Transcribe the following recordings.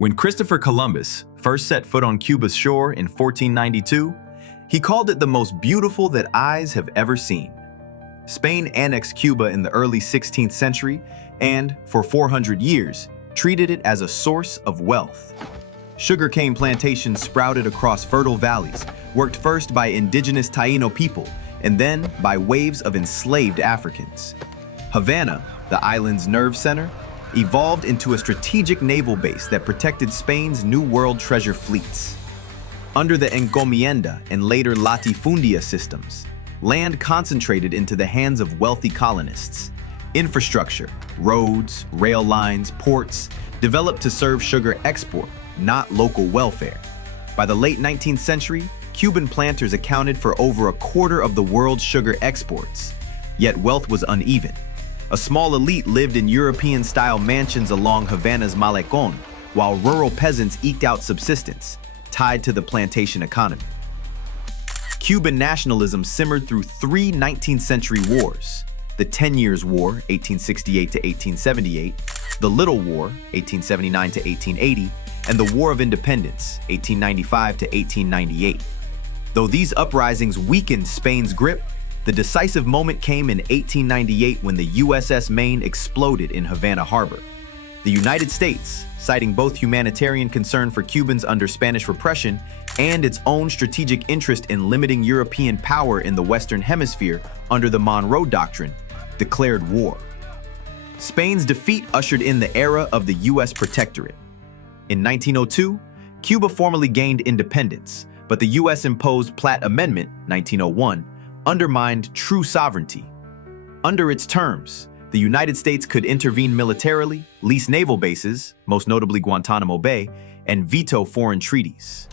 When Christopher Columbus first set foot on Cuba's shore in 1492, he called it the most beautiful that eyes have ever seen. Spain annexed Cuba in the early 16th century and, for 400 years, treated it as a source of wealth. Sugarcane plantations sprouted across fertile valleys, worked first by indigenous Taino people and then by waves of enslaved Africans. Havana, the island's nerve center, evolved into a strategic naval base that protected Spain's New World treasure fleets. Under the encomienda and later latifundia systems, land concentrated into the hands of wealthy colonists. Infrastructure, roads, rail lines, ports, developed to serve sugar export, not local welfare. By the late 19th century, Cuban planters accounted for over a quarter of the world's sugar exports. Yet wealth was uneven. A small elite lived in European-style mansions along Havana's Malecón, while rural peasants eked out subsistence, tied to the plantation economy. Cuban nationalism simmered through three 19th century wars: the 10 Years' War, 1868 to 1878, the Little War, 1879 to 1880, and the War of Independence, 1895 to 1898. Though these uprisings weakened Spain's grip, the decisive moment came in 1898 when the USS Maine exploded in Havana Harbor. The United States, citing both humanitarian concern for Cubans under Spanish repression and its own strategic interest in limiting European power in the Western Hemisphere under the Monroe Doctrine, declared war. Spain's defeat ushered in the era of the U.S. protectorate. In 1902, Cuba formally gained independence, but the U.S. imposed Platt Amendment, 1901, undermined true sovereignty. Under its terms, the United States could intervene militarily, lease naval bases, most notably Guantanamo Bay, and veto foreign treaties.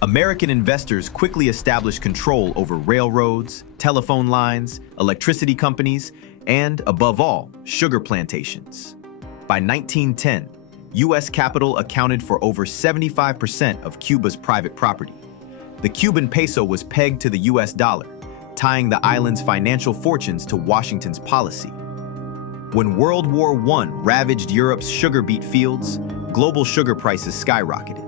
American investors quickly established control over railroads, telephone lines, electricity companies, and, above all, sugar plantations. By 1910, U.S. capital accounted for over 75% of Cuba's private property. The Cuban peso was pegged to the U.S. dollar, tying the island's financial fortunes to Washington's policy. When World War I ravaged Europe's sugar beet fields, global sugar prices skyrocketed.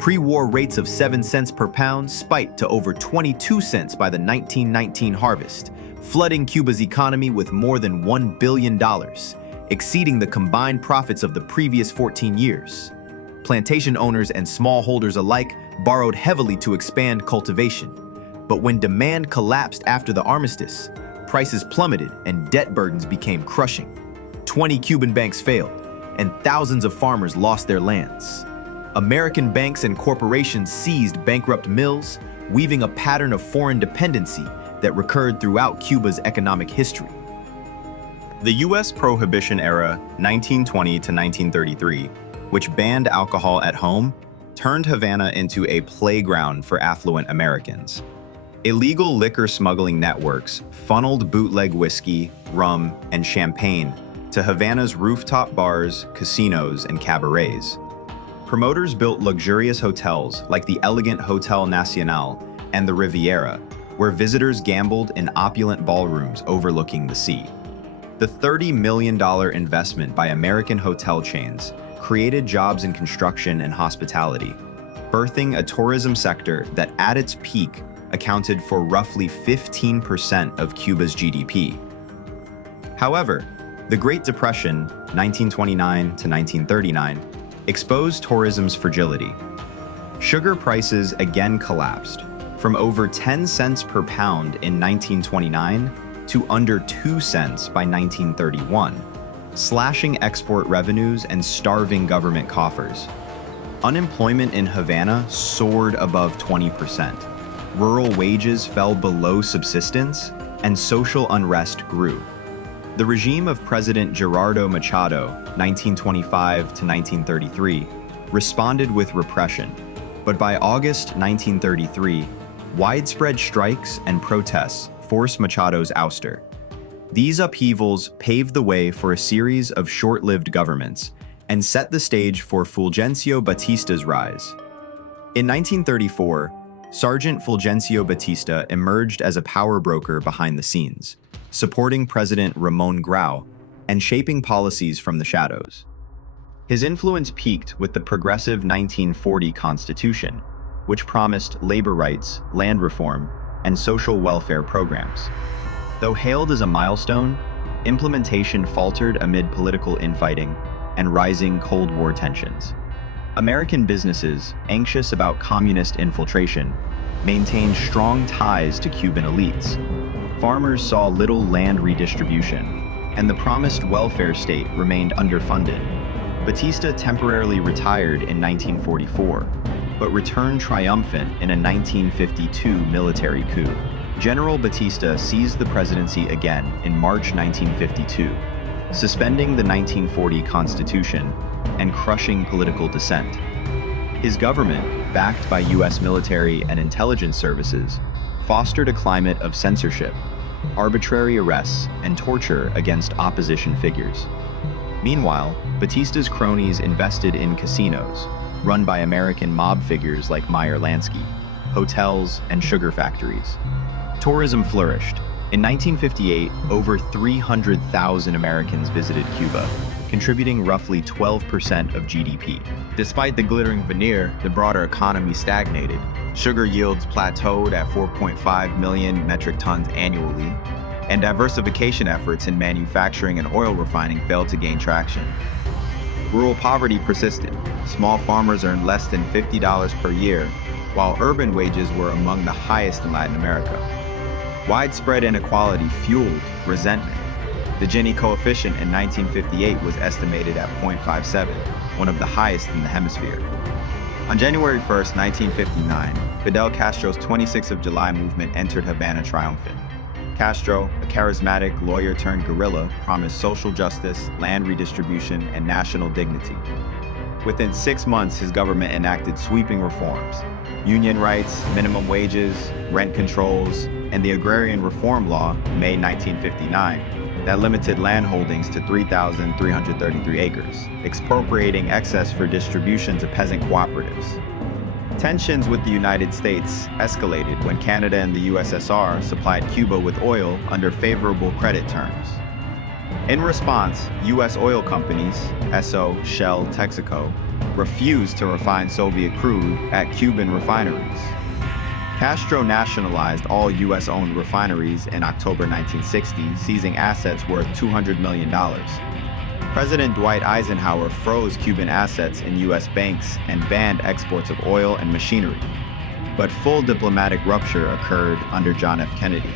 Pre-war rates of 7 cents per pound spiked to over 22 cents by the 1919 harvest, flooding Cuba's economy with more than $1 billion, exceeding the combined profits of the previous 14 years. Plantation owners and smallholders alike borrowed heavily to expand cultivation. But when demand collapsed after the armistice, prices plummeted and debt burdens became crushing. 20 Cuban banks failed, and thousands of farmers lost their lands. American banks and corporations seized bankrupt mills, weaving a pattern of foreign dependency that recurred throughout Cuba's economic history. The U.S. Prohibition era, 1920 to 1933, which banned alcohol at home, turned Havana into a playground for affluent Americans. Illegal liquor smuggling networks funneled bootleg whiskey, rum, and champagne to Havana's rooftop bars, casinos, and cabarets. Promoters built luxurious hotels like the elegant Hotel Nacional and the Riviera, where visitors gambled in opulent ballrooms overlooking the sea. The $30 million investment by American hotel chains created jobs in construction and hospitality, birthing a tourism sector that at its peak accounted for roughly 15% of Cuba's GDP. However, the Great Depression, 1929 to 1939, exposed tourism's fragility. Sugar prices again collapsed, from over 10 cents per pound in 1929 to under 2 cents by 1931, slashing export revenues and starving government coffers. Unemployment in Havana soared above 20%. Rural wages fell below subsistence, and social unrest grew. The regime of President Gerardo Machado, 1925 to 1933, responded with repression, but by August 1933, widespread strikes and protests forced Machado's ouster. These upheavals paved the way for a series of short-lived governments and set the stage for Fulgencio Batista's rise. In 1934, Sergeant Fulgencio Batista emerged as a power broker behind the scenes, supporting President Ramon Grau and shaping policies from the shadows. His influence peaked with the progressive 1940 Constitution, which promised labor rights, land reform, and social welfare programs. Though hailed as a milestone, implementation faltered amid political infighting and rising Cold War tensions. American businesses, anxious about communist infiltration, maintained strong ties to Cuban elites. Farmers saw little land redistribution, and the promised welfare state remained underfunded. Batista temporarily retired in 1944, but returned triumphant in a 1952 military coup. General Batista seized the presidency again in March 1952, suspending the 1940 Constitution and crushing political dissent. His government, backed by U.S. military and intelligence services, fostered a climate of censorship, arbitrary arrests, and torture against opposition figures. Meanwhile, Batista's cronies invested in casinos, run by American mob figures like Meyer Lansky, hotels, and sugar factories. Tourism flourished. In 1958, over 300,000 Americans visited Cuba, contributing roughly 12% of GDP. Despite the glittering veneer, the broader economy stagnated. Sugar yields plateaued at 4.5 million metric tons annually, and diversification efforts in manufacturing and oil refining failed to gain traction. Rural poverty persisted. Small farmers earned less than $50 per year, while urban wages were among the highest in Latin America. Widespread inequality fueled resentment. The Gini coefficient in 1958 was estimated at 0.57, one of the highest in the hemisphere. On January 1, 1959, Fidel Castro's 26th of July movement entered Havana triumphant. Castro, a charismatic lawyer-turned-guerrilla, promised social justice, land redistribution, and national dignity. Within 6 months, his government enacted sweeping reforms: union rights, minimum wages, rent controls, and the Agrarian Reform Law, May 1959, that limited land holdings to 3,333 acres, expropriating excess for distribution to peasant cooperatives. Tensions with the United States escalated when Canada and the USSR supplied Cuba with oil under favorable credit terms. In response, U.S. oil companies, Esso, Shell, Texaco, refused to refine Soviet crude at Cuban refineries. Castro nationalized all U.S.-owned refineries in October 1960, seizing assets worth $200 million. President Dwight Eisenhower froze Cuban assets in U.S. banks and banned exports of oil and machinery. But full diplomatic rupture occurred under John F. Kennedy.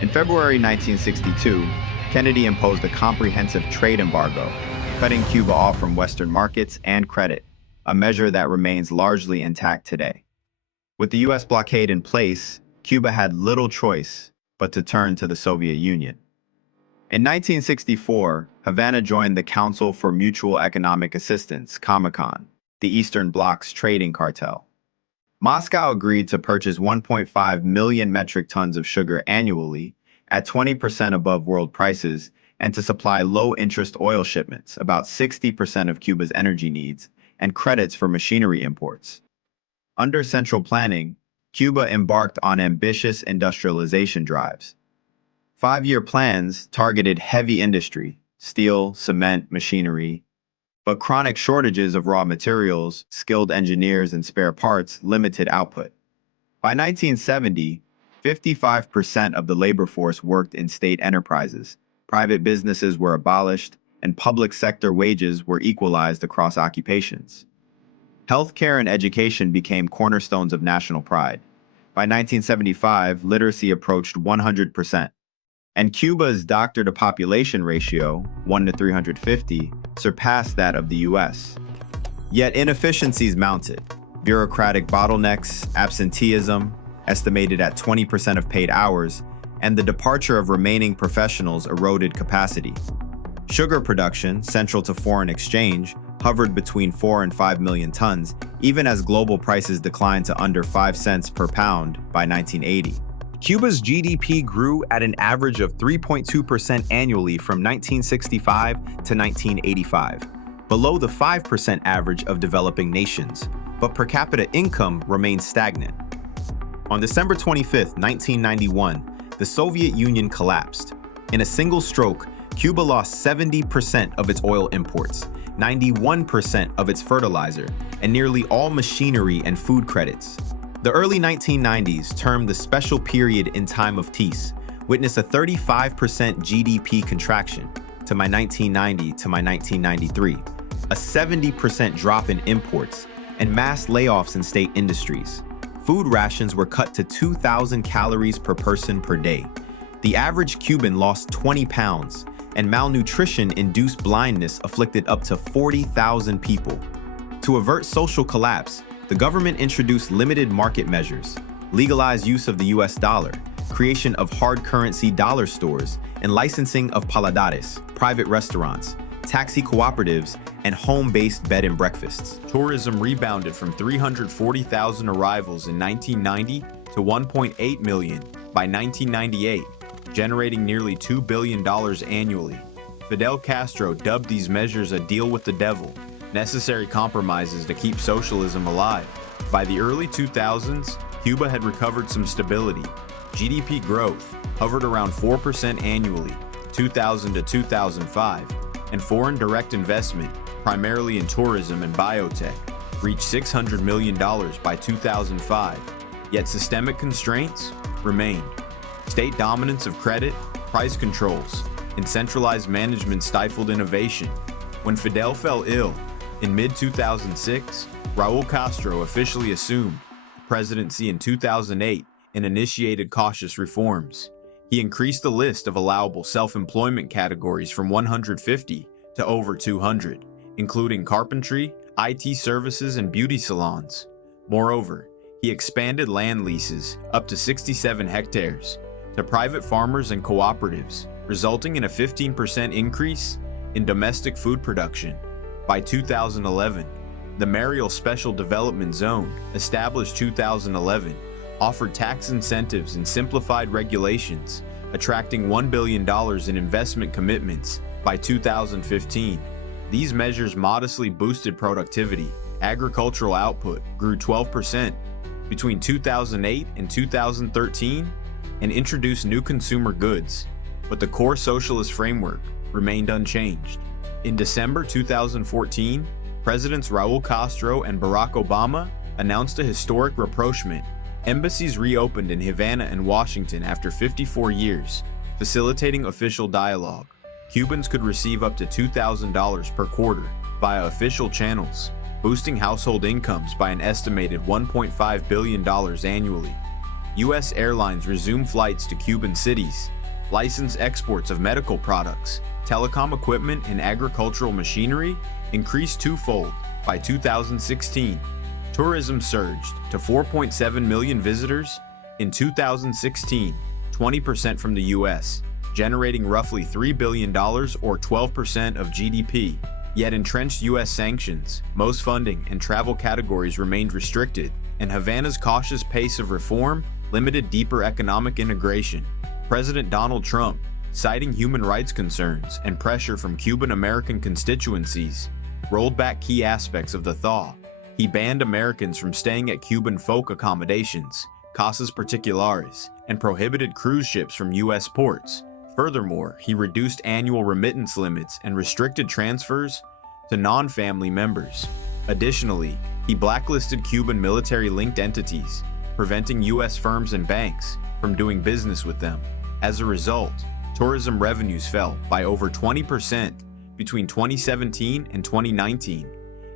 In February 1962, Kennedy imposed a comprehensive trade embargo, cutting Cuba off from Western markets and credit, a measure that remains largely intact today. With the U.S. blockade in place, Cuba had little choice but to turn to the Soviet Union. In 1964, Havana joined the Council for Mutual Economic Assistance, Comecon, the Eastern Bloc's trading cartel. Moscow agreed to purchase 1.5 million metric tons of sugar annually at 20% above world prices and to supply low-interest oil shipments, about 60% of Cuba's energy needs, and credits for machinery imports. Under central planning, Cuba embarked on ambitious industrialization drives. 5-year plans targeted heavy industry, steel, cement, machinery, but chronic shortages of raw materials, skilled engineers, and spare parts limited output. By 1970, 55% of the labor force worked in state enterprises, private businesses were abolished, and public sector wages were equalized across occupations. Healthcare and education became cornerstones of national pride. By 1975, literacy approached 100%. And Cuba's doctor-to-population ratio, 1 to 350, surpassed that of the U.S. Yet inefficiencies mounted. Bureaucratic bottlenecks, absenteeism, estimated at 20% of paid hours, and the departure of remaining professionals eroded capacity. Sugar production, central to foreign exchange, hovered between 4 and 5 million tons, even as global prices declined to under 5 cents per pound by 1980. Cuba's GDP grew at an average of 3.2% annually from 1965 to 1985, below the 5% average of developing nations, but per capita income remained stagnant. On December 25, 1991, the Soviet Union collapsed. In a single stroke, Cuba lost 70% of its oil imports, 91% of its fertilizer, and nearly all machinery and food credits. The early 1990s, termed the special period in time of peace, witnessed a 35% GDP contraction to my 1990 to my 1993, a 70% drop in imports, and mass layoffs in state industries. Food rations were cut to 2,000 calories per person per day. The average Cuban lost 20 pounds, and malnutrition-induced blindness afflicted up to 40,000 people. To avert social collapse, the government introduced limited market measures, legalized use of the US dollar, creation of hard currency dollar stores, and licensing of paladares, private restaurants, taxi cooperatives, and home-based bed and breakfasts. Tourism rebounded from 340,000 arrivals in 1990 to 1.8 million by 1998, generating nearly $2 billion annually. Fidel Castro dubbed these measures a deal with the devil, necessary compromises to keep socialism alive. By the early 2000s, Cuba had recovered some stability. GDP growth hovered around 4% annually, 2000 to 2005, and foreign direct investment, primarily in tourism and biotech, reached $600 million by 2005, yet systemic constraints remained. State dominance of credit, price controls, and centralized management stifled innovation. When Fidel fell ill in mid-2006, Raúl Castro officially assumed the presidency in 2008 and initiated cautious reforms. He increased the list of allowable self-employment categories from 150 to over 200, including carpentry, IT services, and beauty salons. Moreover, he expanded land leases up to 67 hectares to private farmers and cooperatives, resulting in a 15% increase in domestic food production. By 2011, the Mariel Special Development Zone, established 2011, offered tax incentives and simplified regulations, attracting $1 billion in investment commitments by 2015. These measures modestly boosted productivity. Agricultural output grew 12% between 2008 and 2013 and introduced new consumer goods, but the core socialist framework remained unchanged. In December 2014, Presidents Raúl Castro and Barack Obama announced a historic rapprochement. Embassies reopened in Havana and Washington after 54 years, facilitating official dialogue. Cubans could receive up to $2,000 per quarter via official channels, boosting household incomes by an estimated $1.5 billion annually. U.S. airlines resumed flights to Cuban cities, licensed exports of medical products, telecom equipment, and agricultural machinery increased twofold by 2016. Tourism surged to 4.7 million visitors in 2016, 20% from the U.S., generating roughly $3 billion or 12% of GDP. Yet entrenched U.S. sanctions, most funding and travel categories remained restricted, and Havana's cautious pace of reform limited deeper economic integration. President Donald Trump, citing human rights concerns and pressure from Cuban American constituencies, rolled back key aspects of the thaw. He banned Americans from staying at Cuban folk accommodations, casas particulares, and prohibited cruise ships from U.S. ports. Furthermore, he reduced annual remittance limits and restricted transfers to non-family members. Additionally, he blacklisted Cuban military-linked entities, preventing U.S. firms and banks from doing business with them. As a result, tourism revenues fell by over 20% between 2017 and 2019,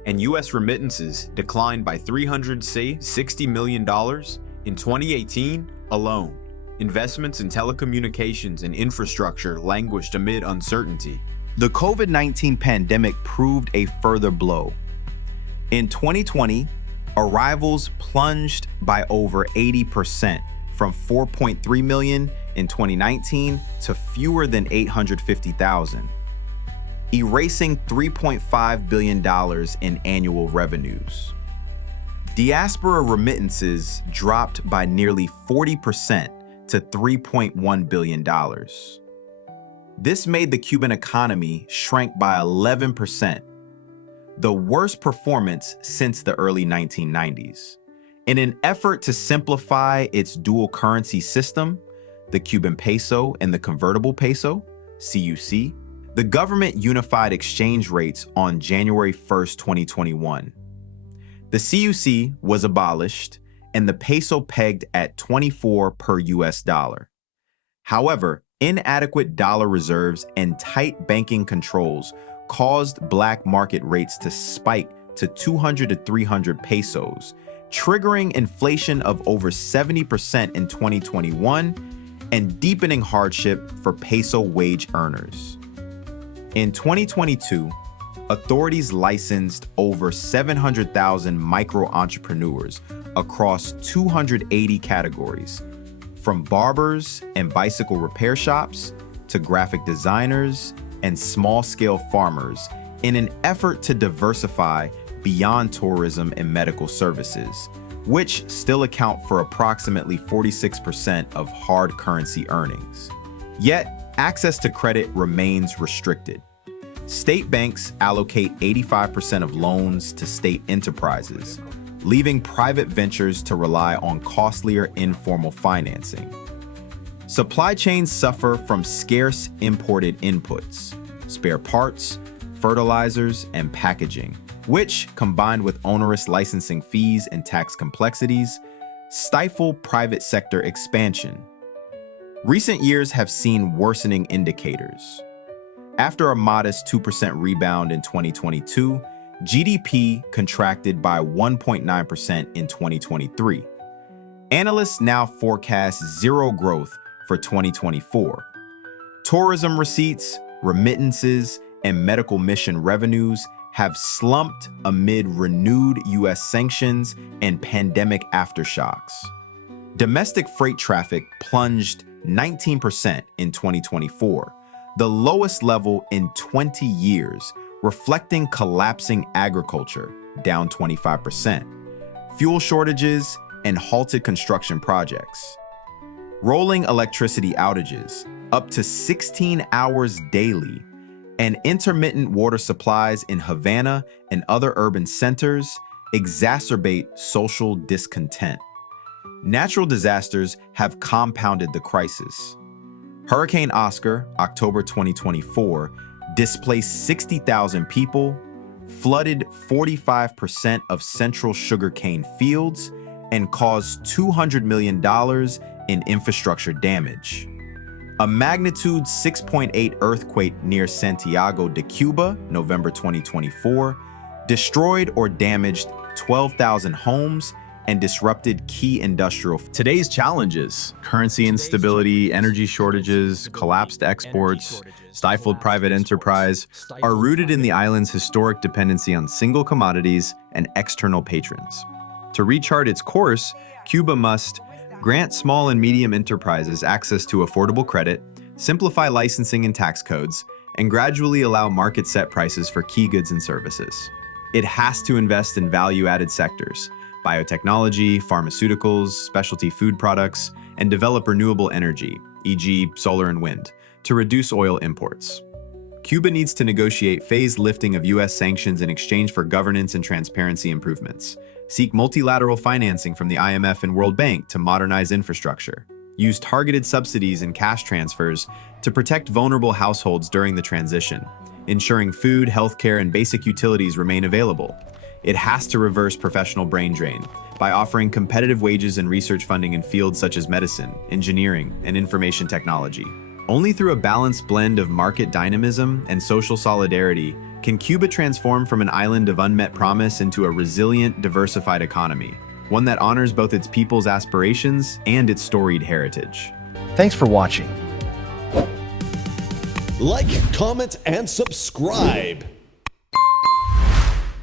and U.S. remittances declined by $360 million in 2018 alone. Investments in telecommunications and infrastructure languished amid uncertainty. The COVID-19 pandemic proved a further blow. In 2020, arrivals plunged by over 80%, from 4.3 million in 2019 to fewer than 850,000, erasing $3.5 billion in annual revenues. Diaspora remittances dropped by nearly 40% to $3.1 billion. This made the Cuban economy shrink by 11%, the worst performance since the early 1990s. In an effort to simplify its dual currency system, the Cuban peso and the convertible peso, CUC, the government unified exchange rates on January 1st, 2021. The CUC was abolished and the peso pegged at 24 per US dollar. However, inadequate dollar reserves and tight banking controls caused black market rates to spike to 200 to 300 pesos, triggering inflation of over 70% in 2021 and deepening hardship for peso wage earners. In 2022, authorities licensed over 700,000 micro-entrepreneurs across 280 categories, from barbers and bicycle repair shops to graphic designers and small-scale farmers, in an effort to diversify beyond tourism and medical services, which still account for approximately 46% of hard currency earnings. Yet, access to credit remains restricted. State banks allocate 85% of loans to state enterprises, leaving private ventures to rely on costlier informal financing. Supply chains suffer from scarce imported inputs, spare parts, fertilizers, and packaging, which, combined with onerous licensing fees and tax complexities, stifle private sector expansion. Recent years have seen worsening indicators. After a modest 2% rebound in 2022, GDP contracted by 1.9% in 2023. Analysts now forecast zero growth for 2024. Tourism receipts, remittances, and medical mission revenues have slumped amid renewed U.S. sanctions and pandemic aftershocks. Domestic freight traffic plunged 19% in 2024, the lowest level in 20 years, reflecting collapsing agriculture, down 25%, fuel shortages, and halted construction projects. Rolling electricity outages, up to 16 hours daily, and intermittent water supplies in Havana and other urban centers exacerbate social discontent. Natural disasters have compounded the crisis. Hurricane Oscar, October 2024, displaced 60,000 people, flooded 45% of central sugarcane fields, and caused $200 million in infrastructure damage. A magnitude 6.8 earthquake near Santiago de Cuba, November 2024, destroyed or damaged 12,000 homes and disrupted key industrial. Today's challenges, currency instability, energy shortages, collapsed exports, stifled private enterprise, are rooted in the island's historic dependency on single commodities and external patrons. To rechart its course, Cuba must grant small and medium enterprises access to affordable credit, simplify licensing and tax codes, and gradually allow market-set prices for key goods and services. It has to invest in value-added sectors, biotechnology, pharmaceuticals, specialty food products, and develop renewable energy, e.g. solar and wind, to reduce oil imports. Cuba needs to negotiate phased lifting of U.S. sanctions in exchange for governance and transparency improvements, seek multilateral financing from the IMF and World Bank to modernize infrastructure, use targeted subsidies and cash transfers to protect vulnerable households during the transition, ensuring food, healthcare, and basic utilities remain available. It has to reverse professional brain drain by offering competitive wages and research funding in fields such as medicine, engineering, and information technology. Only through a balanced blend of market dynamism and social solidarity can Cuba transform from an island of unmet promise into a resilient, diversified economy, one that honors both its people's aspirations and its storied heritage. Thanks for watching. Like, comment, and subscribe.